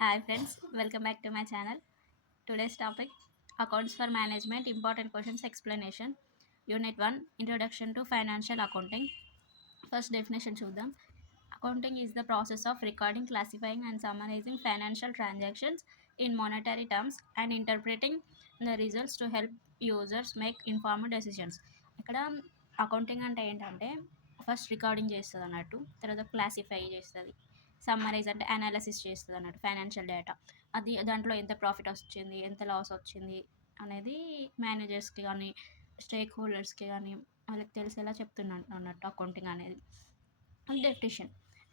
Hi friends, welcome back to my channel. Today's topic Accounts for Management Important Questions Explanation. Unit 1 Introduction to Financial Accounting. First definition చూద్దాం. Accounting is the process of recording, classifying and summarizing financial transactions in monetary terms and interpreting the results to help users make informed decisions. ఇక్కడ accounting అంటే ఏంటంటే first recording చేస్తుంది అన్నట్టు, తర్వాత classify చేస్తుంది, summarise అంటే analysis చేస్తుంది అన్నట్టు ఫైనాన్షియల్ డేటా. అది దాంట్లో ఎంత ప్రాఫిట్ వచ్చింది, ఎంత లాస్ వచ్చింది అనేది మేనేజర్స్కి కానీ స్టేక్ హోల్డర్స్కి కానీ వాళ్ళకి తెలిసేలా చెప్తున్నాను అన్నట్టు అకౌంటింగ్ అనేది. డెఫినిషన్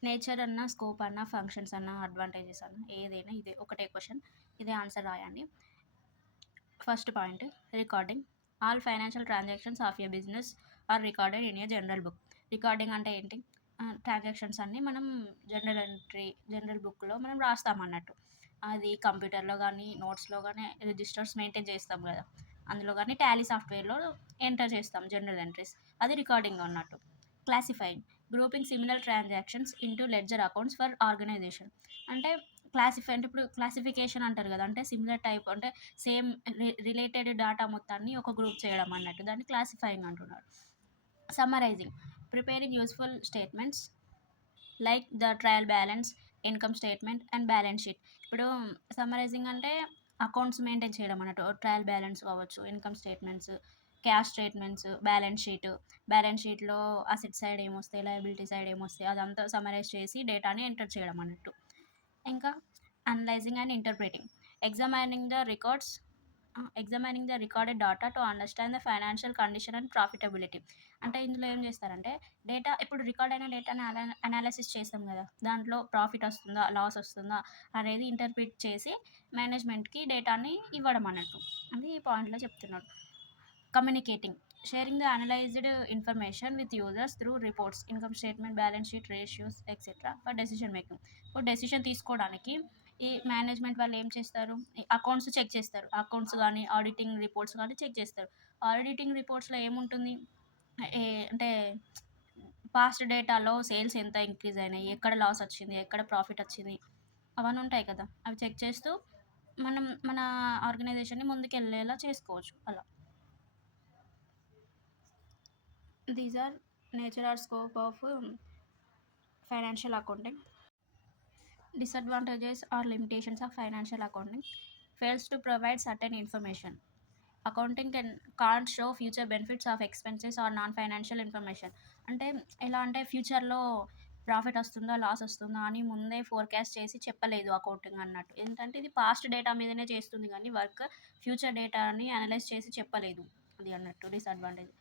నేచర్ అన్న, స్కోప్ అన్న, ఫంక్షన్స్ అన్న, అడ్వాంటేజెస్ అన్న ఏదైనా ఇదే ఒకటే క్వశ్చన్, ఇదే ఆన్సర్ రాయండి. First point recording. All financial transactions of a business are recorded in a general book. Recording అంటే ఏంటి? ట్రాన్సాక్షన్స్ అన్నీ మనం జనరల్ బుక్లో మనం రాస్తామన్నట్టు. అది కంప్యూటర్లో కానీ నోట్స్లో కానీ రిజిస్టర్స్ మెయింటైన్ చేస్తాం కదా, అందులో కానీ టాలీ సాఫ్ట్వేర్లో ఎంటర్ చేస్తాం జనరల్ ఎంట్రీస్, అది రికార్డింగ్ అన్నట్టు. Classifying grouping similar transactions into ledger accounts for organisation. అంటే క్లాసిఫై అంటే ఇప్పుడు క్లాసిఫికేషన్ అంటారు కదా, అంటే సిమిలర్ టైప్ అంటే సేమ్ రిలేటెడ్ డేటా మొత్తాన్ని ఒక గ్రూప్ చేయడం అన్నట్టు, దాన్ని క్లాసిఫైయింగ్ అంటున్నారు. Summarising preparing useful statements like the trial balance, income statement and balance sheet. ఇప్పుడు సమ్మరైజింగ్ అంటే అకౌంట్స్ మెయింటైన్ చేయడం అన్నట్టు, ట్రయల్ బ్యాలెన్స్ కావచ్చు, income statements, cash statements, balance షీట్లో అసెట్ సైడ్ ఏమొస్తాయి, లయబిలిటీ సైడ్ ఏమొస్తాయి, అదంతా సమ్మరైజ్ చేసి డేటాని ఎంటర్ చేయడం అన్నట్టు. ఇంకా analysing and interpreting examining the records examining the recorded data to understand the financial condition and profitability. అంటే ఇందులో ఏం చేస్తారంటే డేటా ఇప్పుడు రికార్డ్ అయిన డేటాని అనాలిసిస్ చేస్తాం కదా, దాంట్లో ప్రాఫిట్ వస్తుందా లాస్ వస్తుందా అనేది ఇంటర్ప్రిట్ చేసి మేనేజ్మెంట్కి డేటాని ఇవ్వడం అన్నట్టు, అది ఈ పాయింట్లో చెప్తున్నాడు. Communicating sharing the analysed information with users through reports, income statement, balance sheet, ratios etcetera for decision making. ఇప్పుడు డెసిషన్ తీసుకోవడానికి ఈ మేనేజ్మెంట్ వాళ్ళు ఏం చేస్తారు, అకౌంట్స్ చెక్ చేస్తారు, అకౌంట్స్ కానీ ఆడిటింగ్ రిపోర్ట్స్ కానీ చెక్ చేస్తారు. ఆడిటింగ్ రిపోర్ట్స్లో ఏముంటుంది, అంటే పాస్ట్ డేటాలో సేల్స్ ఎంత ఇంక్రీజ్ అయినాయి, ఎక్కడ లాస్ వచ్చింది, ఎక్కడ ప్రాఫిట్ వచ్చింది, అవన్నీ ఉంటాయి కదా, అవి చెక్ చేస్తూ మనం మన ఆర్గనైజేషన్ని ముందుకెళ్ళేలా చేసుకోవచ్చు అలా. These are nature or scope of financial accounting. Disadvantages or limitations of financial accounting: fails to provide certain information. Accounting can't show future benefits of expenses or non-financial information. అంటే ఎలా అంటే ఫ్యూచర్లో ప్రాఫిట్ వస్తుందా లాస్ వస్తుందా అని ముందే forecast చేసి చెప్పలేదు అకౌంటింగ్ అన్నట్టు. ఏంటంటే ఇది పాస్ట్ డేటా మీదనే చేస్తుంది కానీ వర్క్ ఫ్యూచర్ డేటాని అనలైజ్ చేసి చెప్పలేదు, అది అన్నట్టు disadvantage.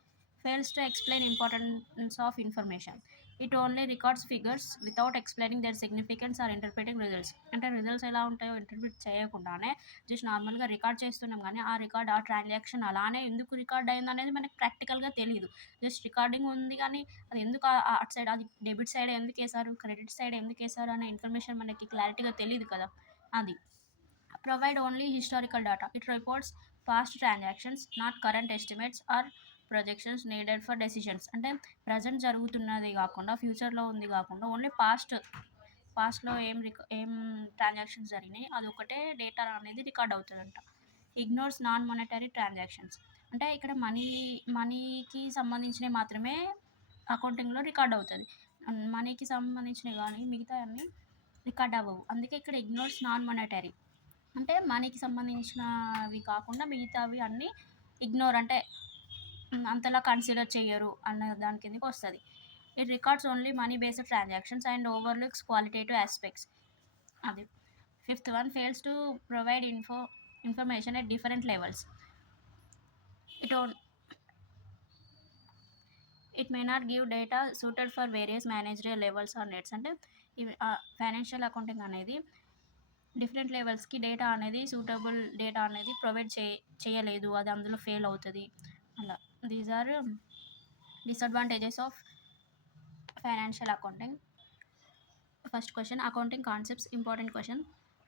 Fails to explain importance of information. It only records figures without explaining their significance or interpreting results. అంటే రిజల్ట్స్ ఎలా ఉంటాయో ఇంటర్ప్రిట్ చేయకుండానే జస్ట్ నార్మల్గా రికార్డ్ చేస్తున్నాం కానీ ఆ ట్రాన్సాక్షన్ అలానే ఎందుకు రికార్డ్ అయింది అనేది మనకి ప్రాక్టికల్గా తెలియదు. జస్ట్ రికార్డింగ్ ఉంది కానీ అది ఎందుకు అటు సైడ్ అది డెబిట్ సైడ్ ఎందుకు వేశారు, క్రెడిట్ సైడ్ ఎందుకు వేశారు అనే ఇన్ఫర్మేషన్ మనకి క్లారిటీగా తెలియదు కదా, అది. Provide only historical data. It reports past transactions, not current estimates or projections needed for decisions. అంటే ప్రజెంట్ జరుగుతున్నది కాకుండా ఫ్యూచర్లో ఉంది కాకుండా ఓన్లీ పాస్ట్లో ఏం ట్రాన్సాక్షన్స్ జరిగినాయి అది ఒకటే డేటా అనేది రికార్డ్ అవుతుందంట. Ignores non monetary transactions. అంటే ఇక్కడ మనీకి సంబంధించినవి మాత్రమే అకౌంటింగ్లో రికార్డ్ అవుతుంది, మనీకి సంబంధించినవి కానీ మిగతా అన్నీ రికార్డ్ అవ్వవు. అందుకే ఇక్కడ ఇగ్నోర్స్ నాన్ మానిటరీ అంటే మనీకి సంబంధించినవి కాకుండా మిగతావి అన్నీ ఇగ్నోర్ అంటే అంతలా కన్సిడర్ చెయ్యరు అన్న దాని కిందకి వస్తుంది. It records only money based transactions and overlooks qualitative aspects, అది. Fifth one fails to provide information at different levels. It may not give data suited for various managerial levels or needs. అంటే financial accounting అనేది different లెవెల్స్కి data అనేది suitable data అనేది provide చేయలేదు, అది అందులో fail అవుతుంది అలా. These are disadvantages of financial accounting. First question accounting concepts, important question.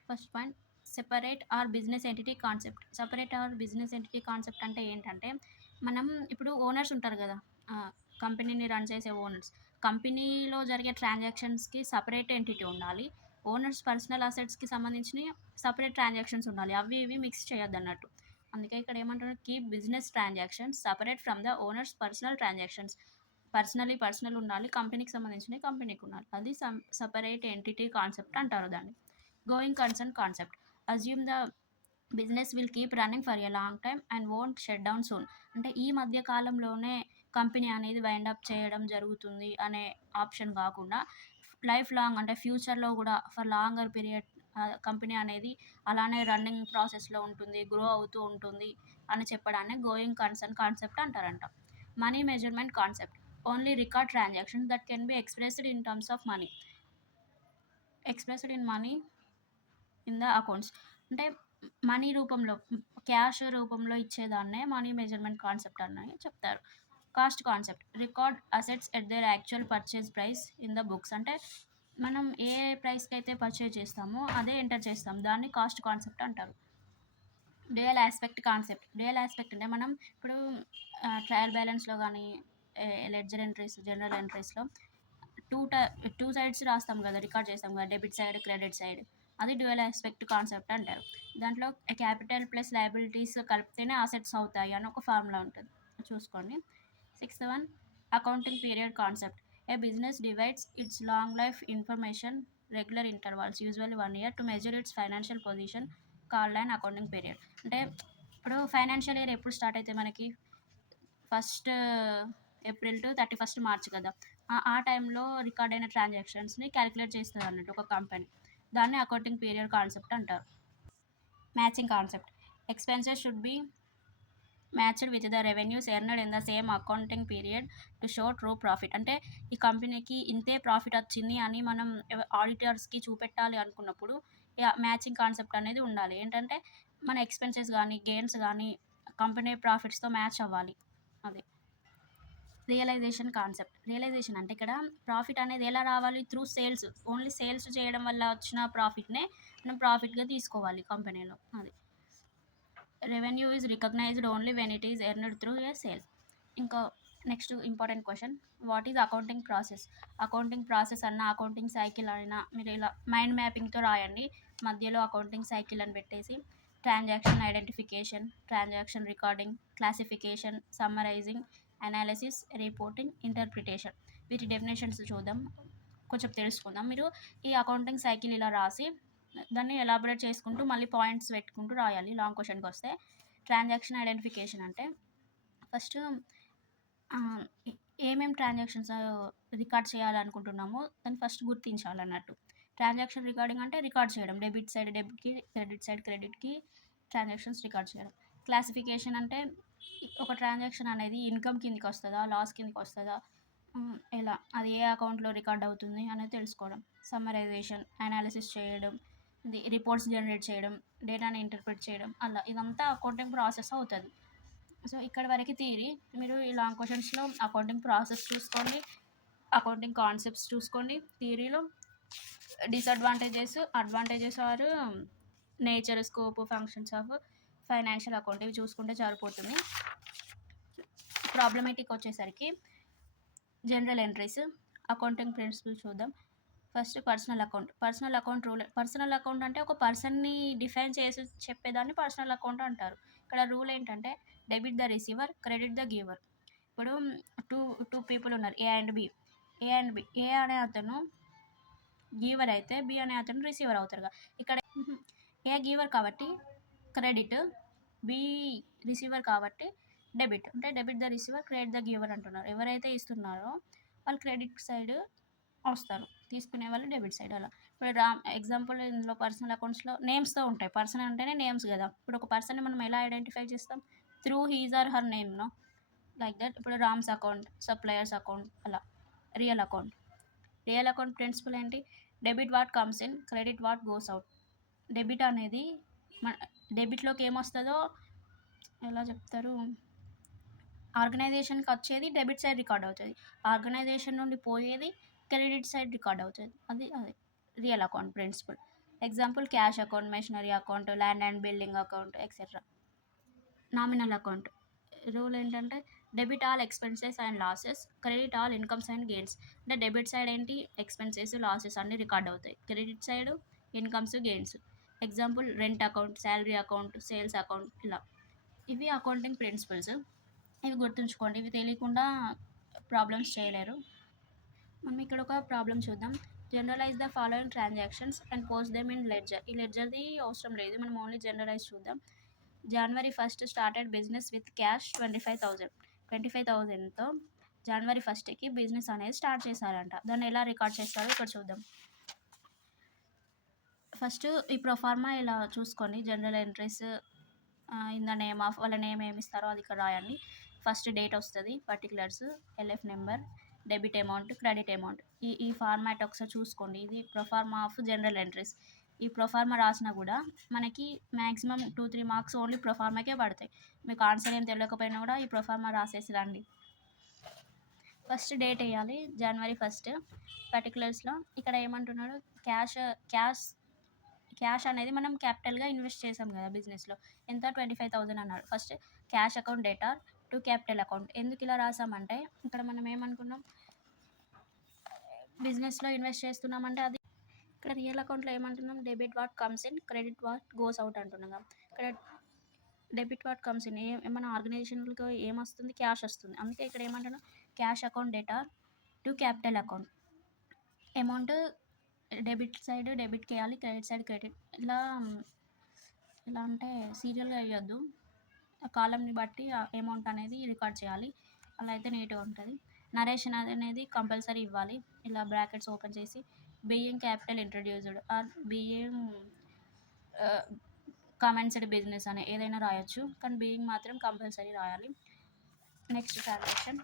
First point separate or business entity concept. Separate or business entity concept అంటే ఏంటంటే మనం ఇప్పుడు ఓనర్స్ ఉంటారు కదా, కంపెనీని రన్ చేసే ఓనర్స్, కంపెనీలో జరిగే ట్రాన్సాక్షన్స్కి సపరేట్ ఎంటిటీ ఉండాలి, ఓనర్స్ పర్సనల్ అసెట్స్కి సంబంధించిన సపరేట్ ట్రాన్సాక్షన్స్ ఉండాలి, అవి ఇవి మిక్స్ చేయొద్దు అన్నట్టు. అందుకే ఇక్కడ ఏమంటున్నారు, keep business transactions separate from the owners personal transactions. Personal ఉండాలి, కంపెనీకి సంబంధించినవి కంపెనీకి ఉండాలి, అది సపరేట్ ఎంటిటీ కాన్సెప్ట్ అంటారు దాన్ని. Going concern concept, assume the business will keep running for a long time and won't shut down soon. అంటే ఈ మధ్య కాలంలోనే కంపెనీ అనేది వైండ్ అప్ చేయడం జరుగుతుంది అనే ఆప్షన్ కాకుండా లైఫ్ లాంగ్, అంటే ఫ్యూచర్లో కూడా ఫర్ లాంగర్ పీరియడ్ కంపెనీ అనేది అలానే రన్నింగ్ ప్రాసెస్లో ఉంటుంది, గ్రో అవుతూ ఉంటుంది అని చెప్పడాన్ని గోయింగ్ కన్సర్న్ కాన్సెప్ట్ అంటారంట. Money measurement concept, only record transaction that can be expressed in terms of money, expressed in money in the accounts. అంటే మనీ రూపంలో, క్యాష్ రూపంలో ఇచ్చేదాన్నే మనీ మెజర్మెంట్ కాన్సెప్ట్ అని చెప్తారు. Cost concept, record assets at their actual purchase price in the books. అంటే మనం ఏ ప్రైస్కి అయితే పర్చేజ్ చేస్తామో అదే ఎంటర్ చేస్తాం, దాన్ని కాస్ట్ కాన్సెప్ట్ అంటారు. Dual aspect concept, dual aspect అంటే మనం ఇప్పుడు ట్రయల్ బ్యాలెన్స్లో కానీ లెడ్జర్ ఎంట్రీస్, జనరల్ ఎంట్రీస్లో టూ సైడ్స్ రాస్తాం కదా, రికార్డ్ చేస్తాం కదా, డెబిట్ సైడ్ క్రెడిట్ సైడ్, అది డ్యూయల్ ఆస్పెక్ట్ కాన్సెప్ట్ అంటారు. దాంట్లో క్యాపిటల్ ప్లస్ లయబిలిటీస్ కలిపితేనే అసెట్స్ అవుతాయి అని ఒక ఫార్ములా ఉంటుంది, చూసుకోండి. 6th one, accounting period concept, a business divides its long life information regular intervals usually 1 year to measure it's financial position called and accounting period. అంటే ఇప్పుడు ఫైనాన్షియల్ ఇయర్ ఎప్పుడు start అయితే మనకి 1st April to 31st March కదా, ఆ టైంలో record అయిన ట్రాన్సాక్షన్స్ని calculate చేస్తుంది అన్నట్టు ఒక కంపెనీ, దాన్ని అకౌంటింగ్ పీరియడ్ కాన్సెప్ట్ అంటారు. Matching concept, expenses should be matched with the revenues earned in the same accounting period to show true profit. అంటే ఈ కంపెనీకి ఇంతే ప్రాఫిట్ వచ్చింది అని మనం ఆడిటర్స్కి చూపెట్టాలి అనుకున్నప్పుడు మ్యాచింగ్ కాన్సెప్ట్ అనేది ఉండాలి. ఏంటంటే మన ఎక్స్పెన్సెస్ కానీ గెయిన్స్ కానీ కంపెనీ ప్రాఫిట్స్తో మ్యాచ్ అవ్వాలి. అది రియలైజేషన్ కాన్సెప్ట్. రియలైజేషన్ అంటే ఇక్కడ ప్రాఫిట్ అనేది ఎలా రావాలి, త్రూ సేల్స్, ఓన్లీ సేల్స్ చేయడం వల్ల వచ్చిన ప్రాఫిట్నే మనం ప్రాఫిట్గా తీసుకోవాలి కంపెనీలో. అది revenue is recognised only when it is earned through a sale. ఇంకా next important question, what is accounting process. Accounting process అన్న అకౌంటింగ్ సైకిల్ అయినా మీరు ఇలా మైండ్ మ్యాపింగ్తో రాయండి, మధ్యలో అకౌంటింగ్ సైకిల్ అని పెట్టేసి transaction identification, transaction recording, classification, summarising, analysis, reporting, interpretation. వీటి డెఫినేషన్స్ చూద్దాం, కొంచెం తెలుసుకుందాం. మీరు ఈ అకౌంటింగ్ సైకిల్ ఇలా రాసి దాన్ని ఎలాబరేట్ చేసుకుంటూ మళ్ళీ పాయింట్స్ పెట్టుకుంటూ రాయాలి లాంగ్ క్వశ్చన్కి వస్తే. ట్రాన్సాక్షన్ ఐడెంటిఫికేషన్ అంటే ఫస్ట్ ఏమేమి ట్రాన్సాక్షన్స్ రికార్డ్ చేయాలనుకుంటున్నామో దాన్ని ఫస్ట్ గుర్తించాలన్నట్టు. ట్రాన్సాక్షన్ రికార్డింగ్ అంటే రికార్డ్ చేయడం, డెబిట్ సైడ్ డెబిట్కి, క్రెడిట్ సైడ్ క్రెడిట్కి ట్రాన్సాక్షన్స్ రికార్డ్ చేయడం. క్లాసిఫికేషన్ అంటే ఒక ట్రాన్సాక్షన్ అనేది ఇన్కమ్ కిందకి వస్తుందా, లాస్ కిందకి వస్తుందా, ఎలా అది ఏ అకౌంట్లో రికార్డ్ అవుతుంది అనేది తెలుసుకోవడం. సమ్మరైజేషన్, అనాలిసిస్ చేయడం, ఇది రిపోర్ట్స్ జనరేట్ చేయడం, డేటాని ఇంటర్ప్రిట్ చేయడం, అలా ఇదంతా అకౌంటింగ్ ప్రాసెస్ అవుతుంది. సో ఇక్కడ వరకు థియరీ. మీరు ఈ లాంగ్ క్వశ్చన్స్లో అకౌంటింగ్ ప్రాసెస్ చూసుకోండి, అకౌంటింగ్ కాన్సెప్ట్స్ చూసుకోండి. థియరీలో disadvantages, advantages or nature, scope, functions of financial account ఇవి చూసుకుంటే సరిపోతుంది. ప్రాబ్లమేటిక్ వచ్చేసరికి జనరల్ ఎంట్రీస్, అకౌంటింగ్ ప్రిన్సిపల్ చూద్దాం. First personal account. Personal account rule. Personal account అంటే ఒక పర్సన్ని డిఫైన్ చేసి చెప్పేదాన్ని పర్సనల్ అకౌంట్ అంటారు. ఇక్కడ రూల్ ఏంటంటే debit the receiver, credit the giver. ఇప్పుడు టూ పీపుల్ ఉన్నారు, ఏ అండ్ బి. ఏ అనే అతను గివర్ అయితే బి అనే అతను రిసీవర్ అవుతారుగా. ఇక్కడ ఏ గివర్ కాబట్టి క్రెడిట్, బి రిసీవర్ కాబట్టి డెబిట్. అంటే debit the receiver, credit the giver అంటున్నారు. ఎవరైతే ఇస్తున్నారో వాళ్ళు క్రెడిట్ సైడ్ వస్తారు, తీసుకునే వాళ్ళు డెబిట్ సైడ్. అలా ఇప్పుడు ఎగ్జాంపుల్ ఇందులో పర్సనల్ అకౌంట్స్లో నేమ్స్తో ఉంటాయి. పర్సన్ అంటేనే నేమ్స్ కదా. ఇప్పుడు ఒక పర్సన్ని మనం ఎలా ఐడెంటిఫై చేస్తాం, త్రూ హీజ్ ఆర్ హర్ నేమ్నో, లైక్ దట్. ఇప్పుడు రామ్స్ అకౌంట్, సప్లయర్స్ అకౌంట్, అలా. Real account. Real account principle ఏంటి, debit what comes in, credit what goes out. Debit అనేది మన డెబిట్లోకి ఏమొస్తుందో ఎలా చెప్తారు, ఆర్గనైజేషన్కి వచ్చేది డెబిట్ సైడ్ రికార్డ్ అవుతుంది, ఆర్గనైజేషన్ నుండి పోయేది క్రెడిట్ సైడ్ రికార్డ్ అవుతుంది. అది real account principle. Example cash account, machinery account, land and building account, etcetera. Nominal account rule ఏంటంటే debit all expenses and losses, credit all incomes and gains. అంటే debit side ఏంటి, expenses losses అన్ని record అవుతాయి. Credit side incomes gains. Example rent account, salary account, sales account, ఇలా. ఇవి accounting principles. ఇవి గుర్తుంచుకోండి, ఇవి తెలియకుండా ప్రాబ్లమ్స్ చేయలేరు. మనం ఇక్కడ ఒక ప్రాబ్లం చూద్దాం. Journalise the following transactions and post them in ledger. ఈ లెడ్జర్ది అవసరం లేదు, మనం ఓన్లీ జనరలైజ్ చూద్దాం. January 1st started business with cash 25,000. 25,000తో జనవరి 1స్ట్కి బిజినెస్ అనేది స్టార్ట్ చేశారంట. దాన్ని ఎలా రికార్డ్ చేస్తారో ఇక్కడ చూద్దాం. ఫస్ట్ ఈ ప్రొఫార్మా ఇలా చూసుకొని general entries in the name of, వాళ్ళ నేమ్ ఏమి ఇస్తారో అది ఇక్కడ రాయండి. ఫస్ట్ డేట్ వస్తుంది, particulars, LF number, debit amount, credit amount. ఈ ఫార్మాట్ ఒకసారి చూసుకోండి. ఇది ప్రొఫార్మా ఆఫ్ జనరల్ ఎంట్రీస్. ఈ ప్రొఫార్మా రాసినా కూడా మనకి మ్యాక్సిమం 2-3 మార్క్స్ ఓన్లీ ప్రొఫార్మాకే పడతాయి. మీకు ఆన్సర్ ఏం తెలియకపోయినా కూడా ఈ ప్రొఫార్మా రాసేసి రండి. ఫస్ట్ డేట్ వేయాలి, January 1st. పర్టికులర్స్లో ఇక్కడ ఏమంటున్నాడు, క్యాష్ అనేది మనం క్యాపిటల్గా ఇన్వెస్ట్ చేసాం కదా బిజినెస్లో, ఎంత 25,000 అన్నాడు. First cash account data to capital account. ఎందుకు ఇలా రాసామంటే ఇక్కడ మనం ఏమనుకున్నాం, బిజినెస్లో ఇన్వెస్ట్ చేస్తున్నామంటే అది ఇక్కడ రియల్ అకౌంట్లో ఏమంటున్నాం, debit what comes in, credit what goes out అంటున్నాం. ఇక్కడ డెబిట్ వాట్ కమ్స్ ఇన్ ఏమైనా ఆర్గనైజేషన్కి ఏమొస్తుంది, క్యాష్ వస్తుంది. అందుకే ఇక్కడ ఏమంటున్నాం, cash account data to capital account. Amount debit side డెబిట్కి వేయాలి, క్రెడిట్ సైడ్ క్రెడిట్. ఇలా అంటే సీరియల్గా వేయొద్దు, కాలంని బట్టి అమౌంట్ అనేది రికార్డ్ చేయాలి. అలా అయితే నీట్గా ఉంటుంది. నరేషన్ అనేది కంపల్సరీ ఇవ్వాలి. ఇలా బ్రాకెట్స్ ఓపెన్ చేసి being capital introduced or being commenced business అని ఏదైనా రాయొచ్చు, కానీ బీయింగ్ మాత్రం కంపల్సరీ రాయాలి. Next transaction,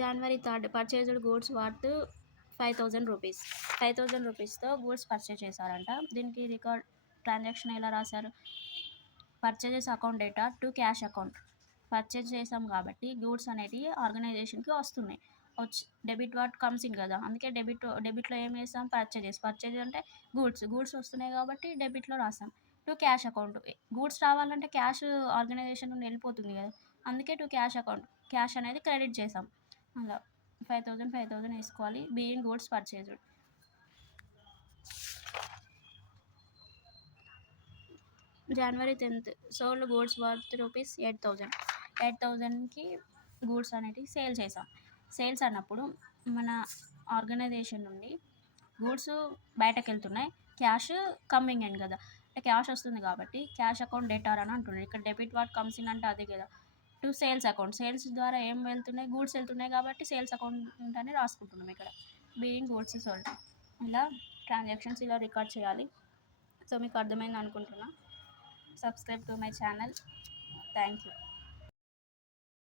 January 3rd purchased goods worth 5,000 rupees. 5,000 రూపీస్తో గూడ్స్ పర్చేజ్ చేశారంట. దీనికి రికార్డ్ ట్రాన్సాక్షన్ ఎలా రాశారు, purchases account data to cash account. Purchase చేసాం కాబట్టి గూడ్స్ అనేవి ఆర్గనైజేషన్కి వస్తున్నాయి. డెబిట్ వాట్ కమ్స్ ఇన్ కదా, అందుకే డెబిట్లో ఏం వేసాం, పర్చేజ్ అంటే గూడ్స్ వస్తున్నాయి కాబట్టి డెబిట్లో రాసాం. టు క్యాష్ అకౌంట్, గూడ్స్ రావాలంటే క్యాష్ ఆర్గనైజేషన్ నుండి వెళ్ళిపోతుంది కదా, అందుకే టు క్యాష్ అకౌంట్, క్యాష్ అనేది క్రెడిట్ చేసాం. అలా 5,000 వేసుకోవాలి. Being goods purchased. January 10th sold goods worth rupees 8,000. 8,000కి గూడ్స్ అనేవి సేల్ చేసాం. సేల్స్ అన్నప్పుడు మన ఆర్గనైజేషన్ నుండి గూడ్స్ బయటకు వెళ్తున్నాయి, క్యాష్ కమ్మింగ్ ఇన్ కదా, అంటే క్యాష్ వస్తుంది కాబట్టి క్యాష్ అకౌంట్ డేటార్ అని అంటున్నాడు. ఇక్కడ డెబిట్ వాట్ కమ్స్ ఇన్ అంటే అదే కదా, టు సేల్స్ అకౌంట్. సేల్స్ ద్వారా ఏం వెళ్తున్నాయి, గూడ్స్ వెళ్తున్నాయి కాబట్టి సేల్స్ అకౌంట్ అని రాసుకుంటున్నాం ఇక్కడ. Being goods sold. ఇలా ట్రాన్సాక్షన్స్ ఇలా రికార్డ్ చేయాలి. సో మీకు అర్థమైంది అనుకుంటున్నా. Subscribe to my channel. Thank you.